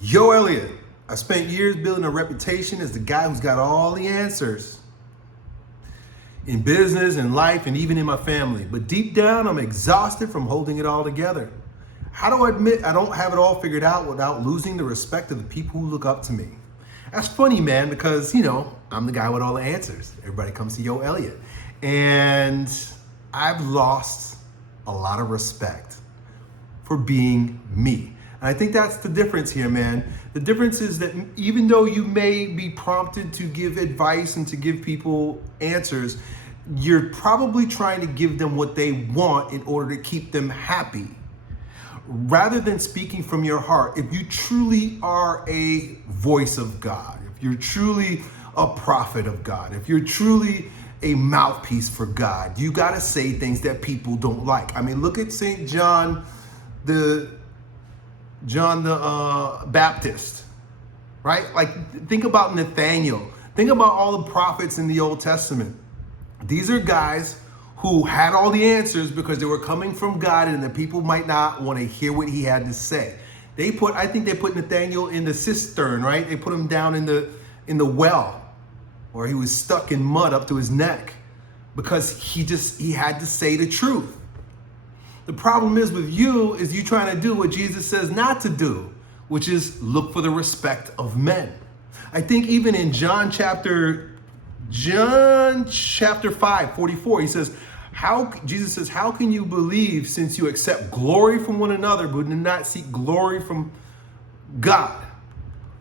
Yo, Elliott, I spent years building a reputation as the guy who's got all the answers in business and life and even in my family. But deep down, I'm exhausted from holding it all together. How do I admit I don't have it all figured out without losing the respect of the people who look up to me? That's funny, man, because, I'm the guy with all the answers. Everybody comes to Yo, Elliott. And I've lost a lot of respect for being me. And I think that's the difference here, man. The difference is that even though you may be prompted to give advice and to give people answers, you're probably trying to give them what they want in order to keep them happy. Rather than speaking from your heart, if you truly are a voice of God, if you're truly a prophet of God, if you're truly a mouthpiece for God, you got to say things that people don't like. I mean, look at St. John the Baptist, right? Like, think about Nathaniel. Think about all the prophets in the Old Testament. These are guys who had all the answers because they were coming from God, and the people might not want to hear what he had to say. I think they put Nathaniel in the cistern, right? They put him down in the well, where he was stuck in mud up to his neck because he had to say the truth. The problem is with you is you trying to do what Jesus says not to do, which is look for the respect of men. I think even in John chapter 5:44, Jesus says, how can you believe since you accept glory from one another but do not seek glory from God?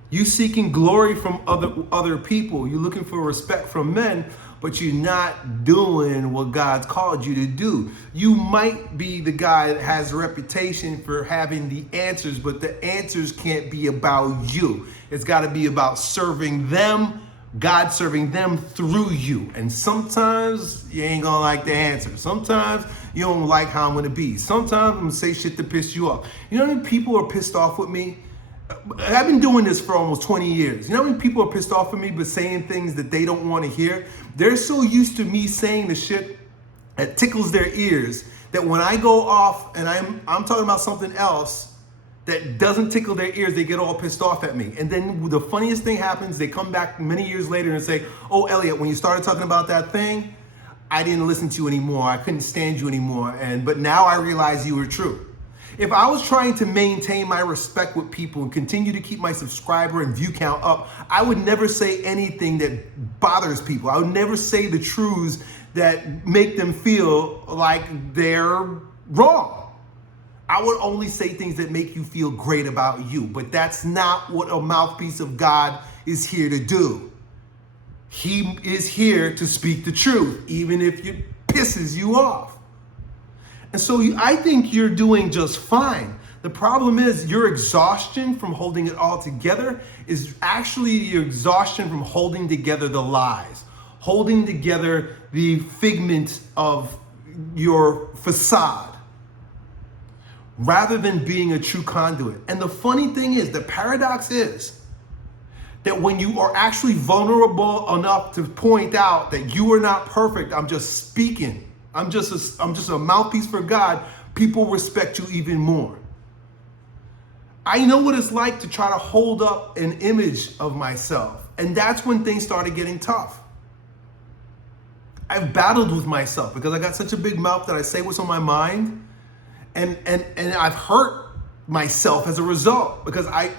You seeking glory from other people. You're looking for respect from men, but you're not doing what God's called you to do. You might be the guy that has a reputation for having the answers, but the answers can't be about you. It's got to be about serving them, God serving them through you. And sometimes you ain't gonna like the answer. Sometimes you don't like how I'm gonna be. Sometimes I'm gonna say shit to piss you off. You know how many people are pissed off with me? I've been doing this for almost 20 years. You know how many people are pissed off at me but saying things that they don't want to hear? They're so used to me saying the shit that tickles their ears that when I go off and I'm talking about something else that doesn't tickle their ears, they get all pissed off at me. And then the funniest thing happens, they come back many years later and say, oh, Elliott, when you started talking about that thing, I didn't listen to you anymore. I couldn't stand you anymore. But now I realize you were true. If I was trying to maintain my respect with people and continue to keep my subscriber and view count up, I would never say anything that bothers people. I would never say the truths that make them feel like they're wrong. I would only say things that make you feel great about you, but that's not what a mouthpiece of God is here to do. He is here to speak the truth, even if it pisses you off. And so I think you're doing just fine. The problem is your exhaustion from holding it all together is actually your exhaustion from holding together the lies, holding together the figment of your facade, rather than being a true conduit. And the funny thing is, the paradox is that when you are actually vulnerable enough to point out that you are not perfect, I'm just speaking, I'm just a mouthpiece for God, people respect you even more. I know what it's like to try to hold up an image of myself. And that's when things started getting tough. I've battled with myself because I got such a big mouth that I say what's on my mind. And I've hurt myself as a result because I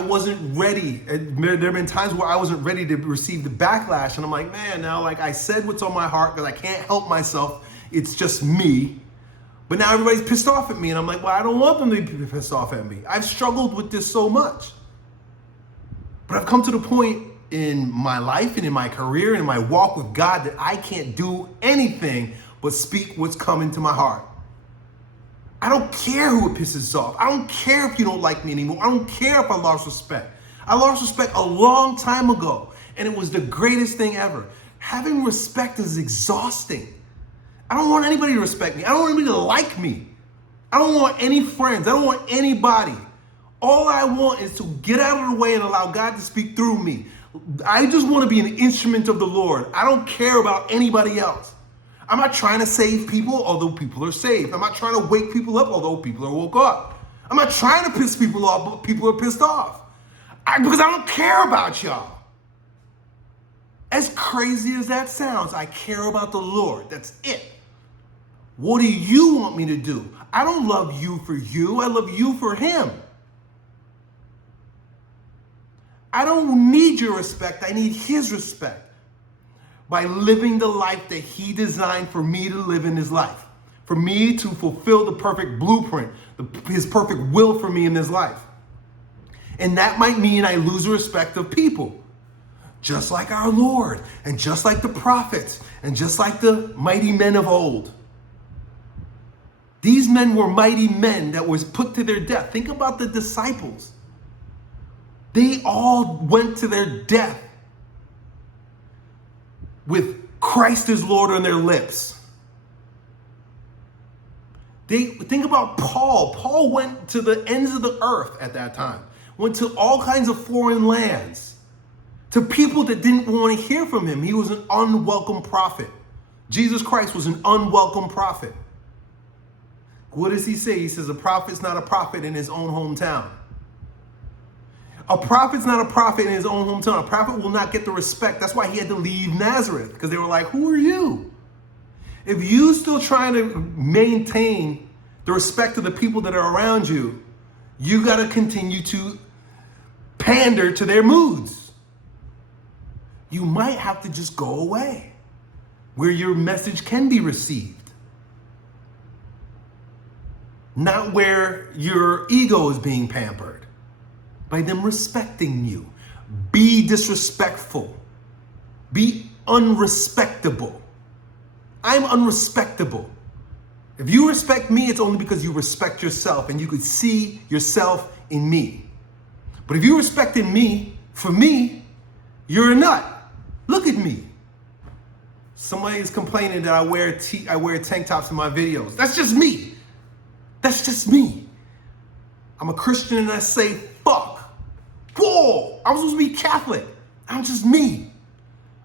wasn't ready. There have been times where I wasn't ready to receive the backlash. And I'm like, man, now I said what's on my heart because I can't help myself. It's just me. But now everybody's pissed off at me. And I'm like, well, I don't want them to be pissed off at me. I've struggled with this so much. But I've come to the point in my life and in my career and in my walk with God that I can't do anything but speak what's coming to my heart. I don't care who it pisses off. I don't care if you don't like me anymore. I don't care if I lost respect. I lost respect a long time ago, and it was the greatest thing ever. Having respect is exhausting. I don't want anybody to respect me. I don't want anybody to like me. I don't want any friends. I don't want anybody. All I want is to get out of the way and allow God to speak through me. I just want to be an instrument of the Lord. I don't care about anybody else. I'm not trying to save people, although people are saved. I'm not trying to wake people up, although people are woke up. I'm not trying to piss people off, but people are pissed off. Because I don't care about y'all. As crazy as that sounds, I care about the Lord. That's it. What do you want me to do? I don't love you for you. I love you for him. I don't need your respect. I need his respect by living the life that he designed for me to live in his life, for me to fulfill the perfect blueprint, his perfect will for me in his life. And that might mean I lose the respect of people, just like our Lord, and just like the prophets, and just like the mighty men of old. These men were mighty men that was put to their death. Think about the disciples. They all went to their death with Christ as Lord on their lips. Think about Paul. Paul went to the ends of the earth at that time, went to all kinds of foreign lands, to people that didn't want to hear from him. He was an unwelcome prophet. Jesus Christ was an unwelcome prophet. What does he say? He says a prophet's not a prophet in his own hometown. A prophet's not a prophet in his own hometown. A prophet will not get the respect. That's why he had to leave Nazareth, because they were like, who are you? If you still trying to maintain the respect of the people that are around you, you got to continue to pander to their moods. You might have to just go away where your message can be received. Not where your ego is being pampered, by them respecting you. Be disrespectful. Be unrespectable. I'm unrespectable. If you respect me, it's only because you respect yourself and you could see yourself in me. But if you respected me for me, you're a nut. Look at me. Somebody is complaining that I wear tank tops in my videos. That's just me. That's just me. I'm a Christian and I say, fuck. Whoa, I'm supposed to be Catholic. I'm just me.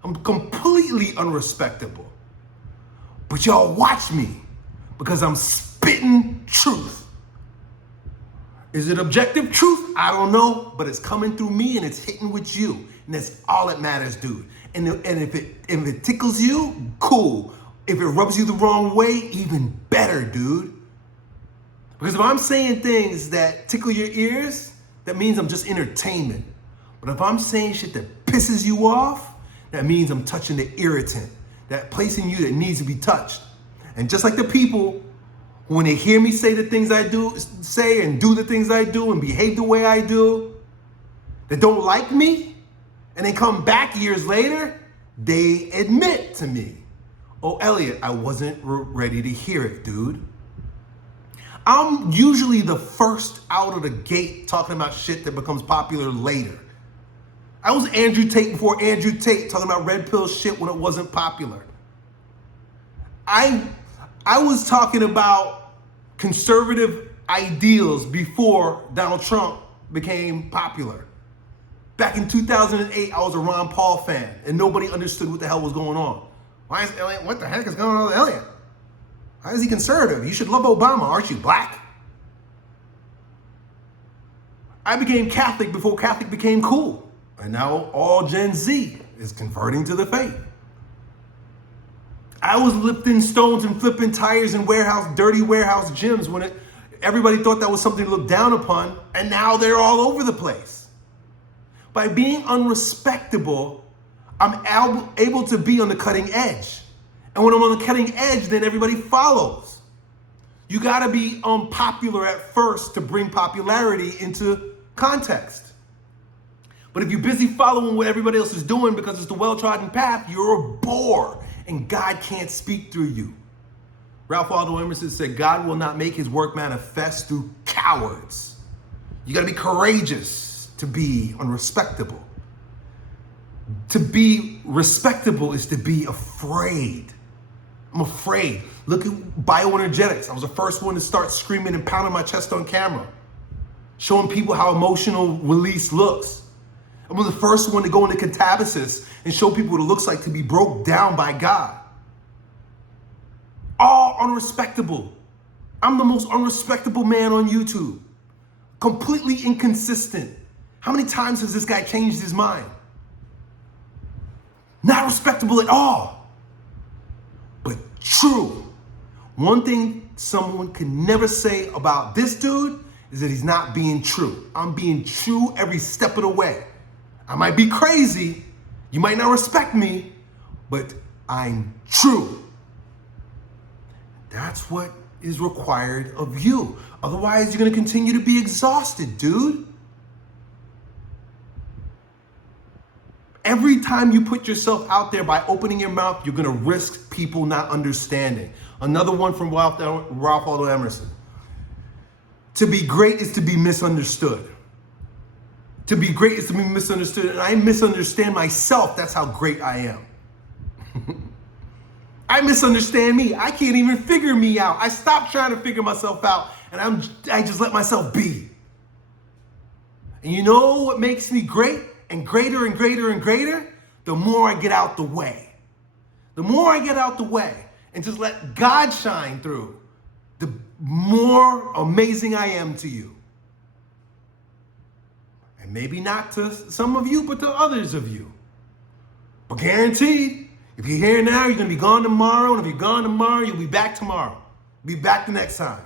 I'm completely unrespectable. But y'all watch me because I'm spitting truth. Is it objective truth? I don't know, but it's coming through me and it's hitting with you. And that's all that matters, dude. And if it tickles you, cool. If it rubs you the wrong way, even better, dude. Because if I'm saying things that tickle your ears, that means I'm just entertainment. But if I'm saying shit that pisses you off, that means I'm touching the irritant, that place in you that needs to be touched. And just like the people, when they hear me say the things I say and do the things I do and behave the way I do, that don't like me, and they come back years later, they admit to me, oh, Elliott, I wasn't ready to hear it, dude. I'm usually the first out of the gate talking about shit that becomes popular later. I was Andrew Tate before Andrew Tate talking about red pill shit when it wasn't popular. I was talking about conservative ideals before Donald Trump became popular. Back in 2008, I was a Ron Paul fan and nobody understood what the hell was going on. Why is Elliott, what the heck is going on with Elliott? Why is he conservative? You should love Obama, aren't you black? I became Catholic before Catholic became cool. And now all Gen Z is converting to the faith. I was lifting stones and flipping tires in dirty warehouse gyms when everybody thought that was something to look down upon, and now they're all over the place. By being unrespectable, I'm able to be on the cutting edge. And when I'm on the cutting edge, then everybody follows. You gotta be unpopular at first to bring popularity into context. But if you're busy following what everybody else is doing because it's the well-trodden path, you're a bore and God can't speak through you. Ralph Waldo Emerson said, God will not make his work manifest through cowards. You gotta be courageous to be unrespectable. To be respectable is to be afraid. I'm afraid. Look at bioenergetics. I was the first one to start screaming and pounding my chest on camera, showing people how emotional release looks. I was the first one to go into catabasis and show people what it looks like to be broke down by God. All unrespectable. I'm the most unrespectable man on YouTube. Completely inconsistent. How many times has this guy changed his mind? Not respectable at all, but true. One thing someone can never say about this dude is that he's not being true. I'm being true every step of the way. I might be crazy. You might not respect me, but I'm true. That's what is required of you. Otherwise, you're going to continue to be exhausted, dude. Every time you put yourself out there by opening your mouth, you're going to risk people not understanding. Another one from Ralph Waldo Emerson. To be great is to be misunderstood. To be great is to be misunderstood. And I misunderstand myself. That's how great I am. I misunderstand me. I can't even figure me out. I stopped trying to figure myself out and I just let myself be. And you know what makes me great and greater and greater and greater? The more I get out the way. The more I get out the way and just let God shine through, the more amazing I am to you. And maybe not to some of you, but to others of you. But guaranteed, if you're here now, you're going to be gone tomorrow. And if you're gone tomorrow, you'll be back tomorrow. Be back the next time.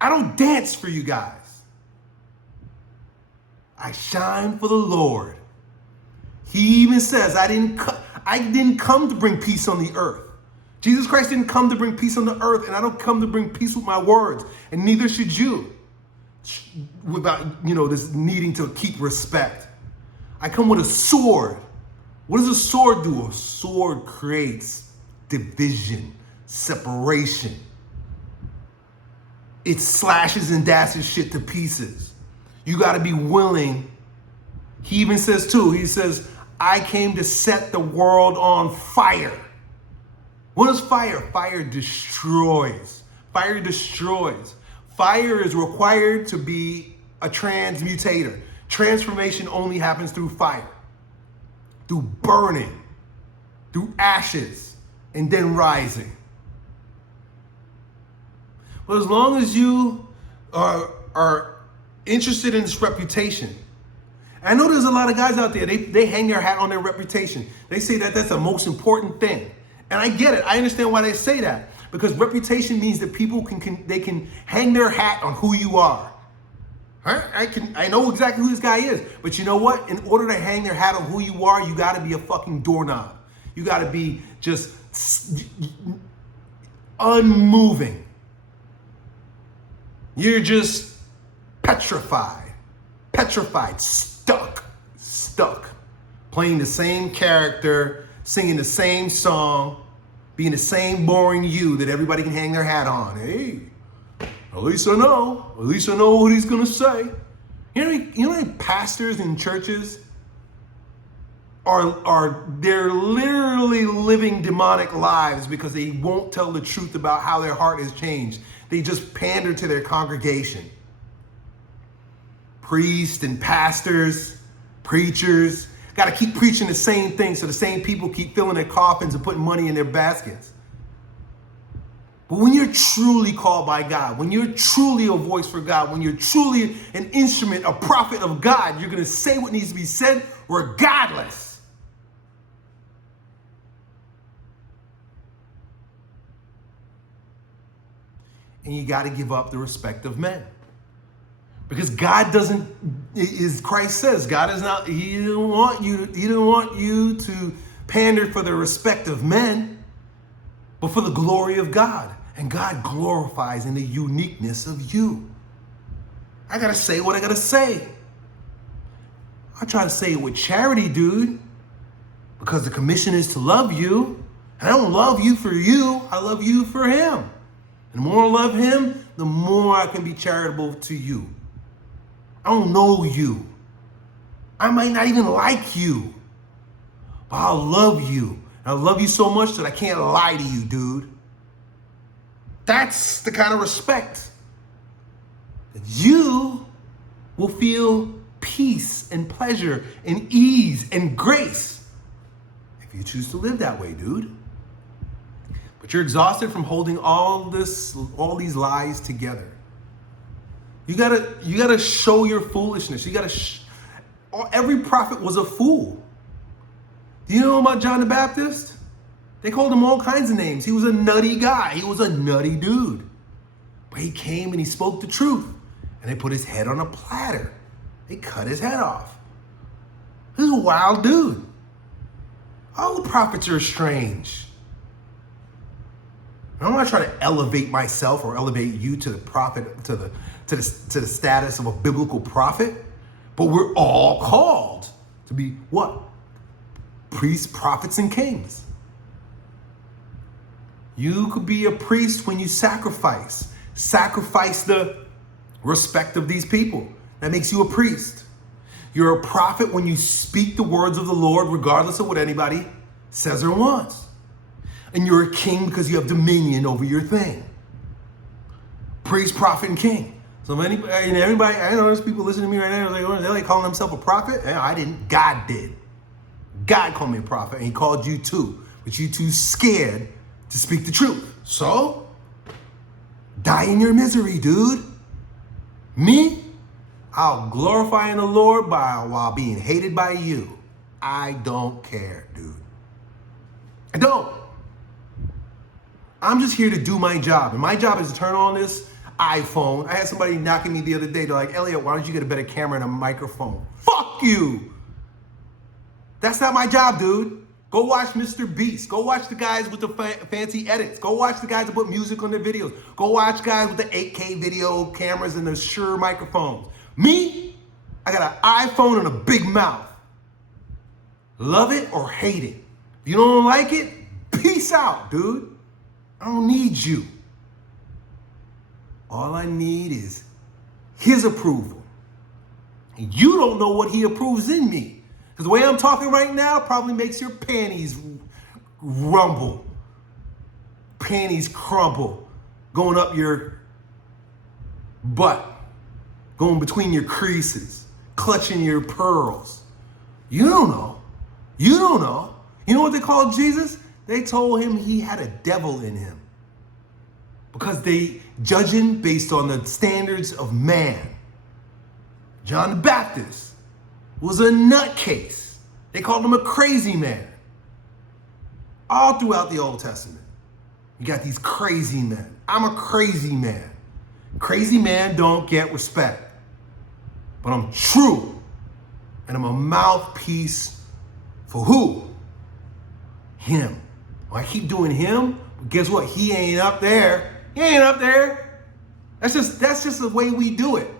I don't dance for you guys. I shine for the Lord. He even says, I didn't come to bring peace on the earth. Jesus Christ didn't come to bring peace on the earth, and I don't come to bring peace with my words, and neither should you. Without, this needing to keep respect. I come with a sword. What does a sword do? A sword creates division, separation. It slashes and dashes shit to pieces. You got to be willing. He even says too, he says, I came to set the world on fire. What is fire? Fire destroys. Fire destroys. Fire is required to be a transmutator. Transformation only happens through fire, through burning, through ashes, and then rising. But as long as you are interested in this reputation, I know there's a lot of guys out there, they hang their hat on their reputation. They say that that's the most important thing. And I get it. I understand why they say that. Because reputation means that people can hang their hat on who you are. I know exactly who this guy is. But you know what? In order to hang their hat on who you are, you got to be a fucking doorknob. You got to be just unmoving. You're just petrified, stuck, playing the same character, singing the same song, being the same boring you that everybody can hang their hat on. Hey, at least I know what he's gonna say. You know how many pastors in churches they're literally living demonic lives because they won't tell the truth about how their heart has changed. They just pander to their congregation. Priests and pastors, preachers, got to keep preaching the same thing so the same people keep filling their coffins and putting money in their baskets. But when you're truly called by God, when you're truly a voice for God, when you're truly an instrument, a prophet of God, you're going to say what needs to be said regardless. And you got to give up the respect of men. Because God doesn't, as Christ says, God is not, he didn't want you to pander for the respect of men, but for the glory of God. And God glorifies in the uniqueness of you. I gotta say what I gotta say. I try to say it with charity, dude, because the commission is to love you. And I don't love you for you, I love you for him. And the more I love him, the more I can be charitable to you. I don't know you. I might not even like you, but I'll love you. And I love you so much that I can't lie to you, dude. That's the kind of respect that you will feel peace and pleasure and ease and grace if you choose to live that way, dude. But you're exhausted from holding all these lies together. You gotta show your foolishness. You gotta. Every prophet was a fool. Do you know about John the Baptist? They called him all kinds of names. He was a nutty guy. He was a nutty dude. But he came and he spoke the truth. And they put his head on a platter. They cut his head off. He was a wild dude. All the prophets are strange. I'm not trying to elevate myself or elevate you to the prophet, to the status of a biblical prophet. But we're all called to be what? Priests, prophets, and kings. You could be a priest when you sacrifice. Sacrifice the respect of these people. That makes you a priest. You're a prophet when you speak the words of the Lord, regardless of what anybody says or wants. And you're a king because you have dominion over your thing. Priest, prophet, and king. So if everybody, I know there's people listening to me right now, they're like calling themselves a prophet. I didn't. God did. God called me a prophet, and he called you too. But you too scared to speak the truth. So, die in your misery, dude. Me, I'll glorify in the Lord while being hated by you. I don't care, dude. I don't. I'm just here to do my job. And my job is to turn on this iPhone. I had somebody knocking me the other day. They're like, Elliott, why don't you get a better camera and a microphone? Fuck you. That's not my job, dude. Go watch Mr. Beast. Go watch the guys with the fancy edits. Go watch the guys that put music on their videos. Go watch guys with the 8K video cameras and the Shure microphones. Me, I got an iPhone and a big mouth. Love it or hate it. If you don't like it, peace out, dude. I don't need you. All I need is his approval. And you don't know what he approves in me. Because the way I'm talking right now probably makes your panties rumble. Panties crumble. Going up your butt. Going between your creases. Clutching your pearls. You don't know. You don't know. You know what they called Jesus? They told him he had a devil in him. Because they judge him based on the standards of man. John the Baptist was a nutcase. They called him a crazy man. All throughout the Old Testament, you got these crazy men. I'm a crazy man. Crazy men don't get respect. But I'm true. And I'm a mouthpiece for who? Him. Well, I keep doing him, but guess what? He ain't up there. He ain't up there. That's just the way we do it.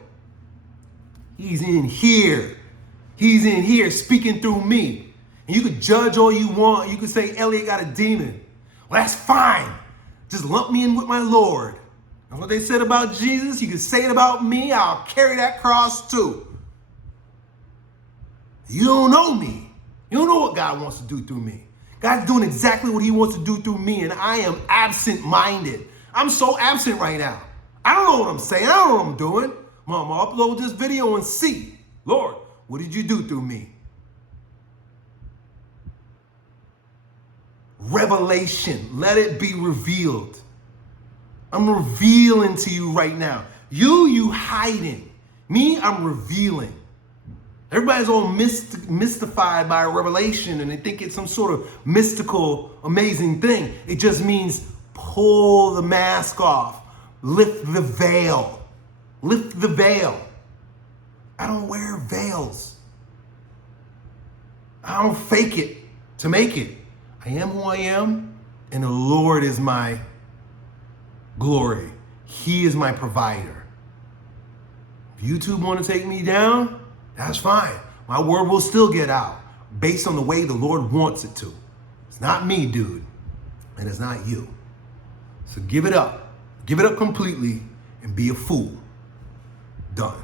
He's in here. He's in here speaking through me. And you could judge all you want. You could say Elliott got a demon. Well, that's fine. Just lump me in with my Lord. And what they said about Jesus, you can say it about me. I'll carry that cross too. You don't know me. You don't know what God wants to do through me. God's doing exactly what he wants to do through me, and I am absent-minded. I'm so absent right now. I don't know what I'm saying. I don't know what I'm doing. I'm going to upload this video and see. Lord, what did you do through me? Revelation. Let it be revealed. I'm revealing to you right now. You hiding. Me, I'm revealing. Everybody's all mystified by a revelation and they think it's some sort of mystical, amazing thing. It just means pull the mask off. Lift the veil. Lift the veil. I don't wear veils. I don't fake it to make it. I am who I am, and the Lord is my glory. He is my provider. If YouTube want to take me down, that's fine. My word will still get out based on the way the Lord wants it to. It's not me, dude, and it's not you. So give it up. Give it up completely and be a fool. Done.